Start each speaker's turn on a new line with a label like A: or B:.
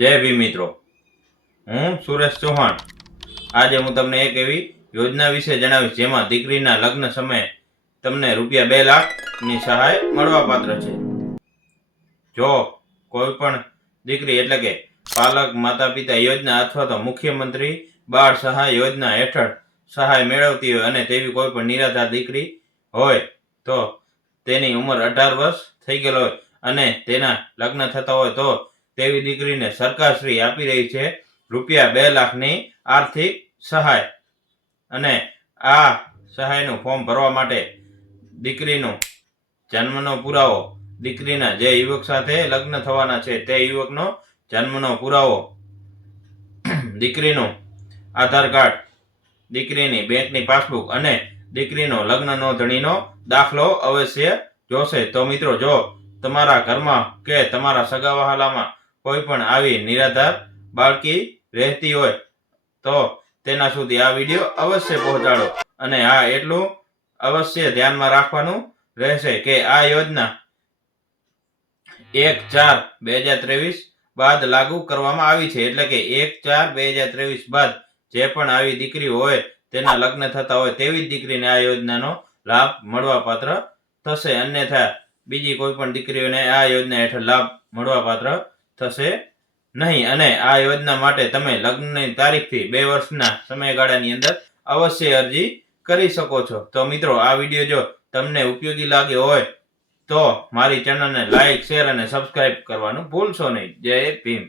A: જય ભીમ મિત્રો. હું સુરેશ ચૌહાણ. આજે હું તમને એક એવી યોજના વિશે જણાવીશ જેમાં દીકરીના લગ્ન સમયે તમને રૂપિયા બે લાખની સહાય મળવા પાત્ર છે. જો કોઈ પણ દીકરી એટલે કે પાલક માતા પિતા યોજના અથવા તો મુખ્યમંત્રી બાળ સહાય યોજના હેઠળ સહાય મેળવતી હોય અને તેવી કોઈ પણ નિરાધાર દીકરી હોય તો તેની ઉંમર અઢાર વર્ષ થઈ ગયેલો હોય અને તેના લગ્ન થતા હોય તો તેવી દીકરીને સરકારશ્રી આપી રહી છે. રૂપિયા બે લાખની આર્થિક સહાય અને આ સહાયનું ફોર્મ ભરવા માટે દીકરીનું જન્મનો પુરાવો, દીકરીના જે યુવક સાથે લગ્ન થવાના છે તે યુવકનો જન્મનો પુરાવો, દીકરીનું આધાર કાર્ડ, દીકરીની બેંકની પાસબુક અને દીકરીનો લગ્ન નોંધણીનો દાખલો અવશ્ય જોશે. તો મિત્રો, જો તમારા ઘરમાં કે તમારા સગાવહાલામાં કોઈ પણ આવી નિરાધાર બાળકી રહેતી હોય, તો તેના સુધી આ વીડિયો અવશ્ય પહોંચાડો. અને આ એટલું અવશ્ય ધ્યાનમાં રાખવાનું રહેશે કે આ યોજના એક ચાર બે હજાર ત્રેવીસ બાદ લાગુ કરવામાં આવી છે. એટલે કે એક ચાર બે હજાર ત્રેવીસ બાદ જે પણ આવી દીકરી હોય, તેના લગ્ન થતા હોય, તેવી જ દીકરીને આ યોજનાનો લાભ મળવાપાત્ર થશે. અન્યથા બીજી કોઈ પણ દીકરીઓને આ યોજના હેઠળ લાભ મળવા પાત્ર થશે નહીં. અને આ યોજના માટે તમે લગ્નની તારીખથી બે વર્ષના સમયગાળાની અંદર અવશ્ય અરજી કરી શકો છો. તો મિત્રો, આ વીડિયો જો તમને ઉપયોગી લાગ્યો હોય, તો મારી ચેનલને લાઈક, શેર અને સબસ્ક્રાઇબ કરવાનું ભૂલશો નહીં. જય ભીમ.